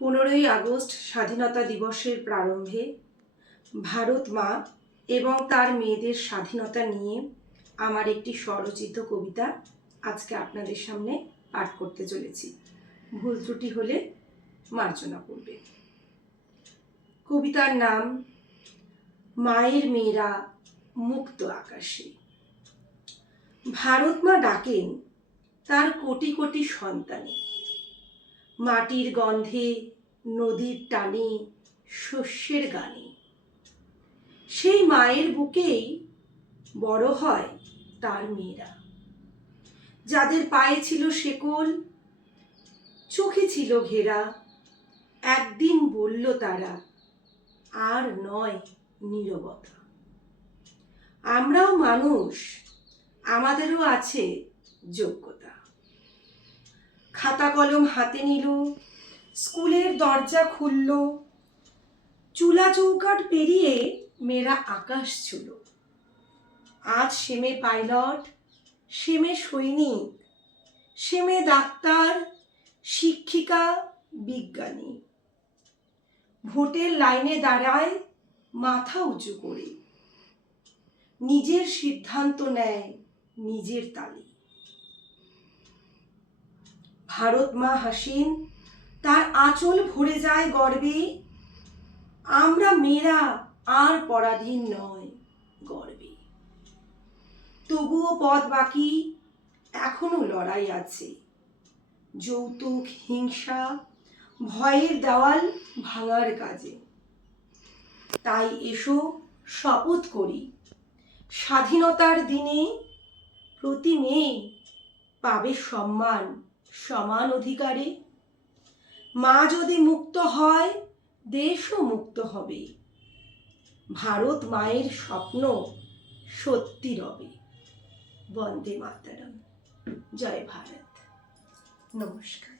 15ই August স্বাধীনতা দিবসের প্রারম্ভে ভারত মা এবং তার মেয়েদের স্বাধীনতা নিয়ে আমার একটি স্বরচিত কবিতা আজকে আপনাদের সামনে পাঠ করতে চলেছি। ভুল ত্রুটি হলে মার্জনা করবে। কবিতার নাম মায়ের মেয়েরা মুক্ত আকাশে। ভারত মা ডাকেন তার কোটি কোটি সন্তানে, মাটির গন্ধে, নদীর টানে, শস্যের গানে। সেই মায়ের বুকেই বড় হয় তার মেয়েরা, যাদের পায়ে ছিল শেকল, চোখে ছিল ঘেরা। একদিন বলল তারা, আর নয় নীরবতা। আমরাও মানুষ, আমাদেরও আছে যোগ্যতা। খাতা কলম হাতে নিল, স্কুলের দরজা খুলল, চুলা চৌকাঠ পেরিয়ে মেয়েরা আকাশ ছুল। আজ সেমে পাইলট, সেমে সৈনিক, সেমে ডাক্তার, শিক্ষিকা, বিজ্ঞানী। ভোটের লাইনে দাঁড়ায় মাথা উঁচু করে, নিজের সিদ্ধান্ত নেয় নিজের তালে। ভারত মা হাসেন, তার আঁচল ভরে যায় গর্বে। আমরা মেয়েরা আর পরাধীন নয় গর্বে। তবুও পথ বাকি, এখনো লড়াই আছে। যৌতুক, হিংসা, ভয়ের দেওয়াল ভাঙার কাজে। তাই এসো শপথ করি, স্বাধীনতার দিনে প্রতি মেয়ে পাবে সম্মান সমান অধিকারে। মা যদি মুক্ত হয়, দেশও মুক্ত হবে। ভারত মায়ের স্বপ্ন সত্যি রবে। বন্দে মাতরম। জয় ভারত। নমস্কার।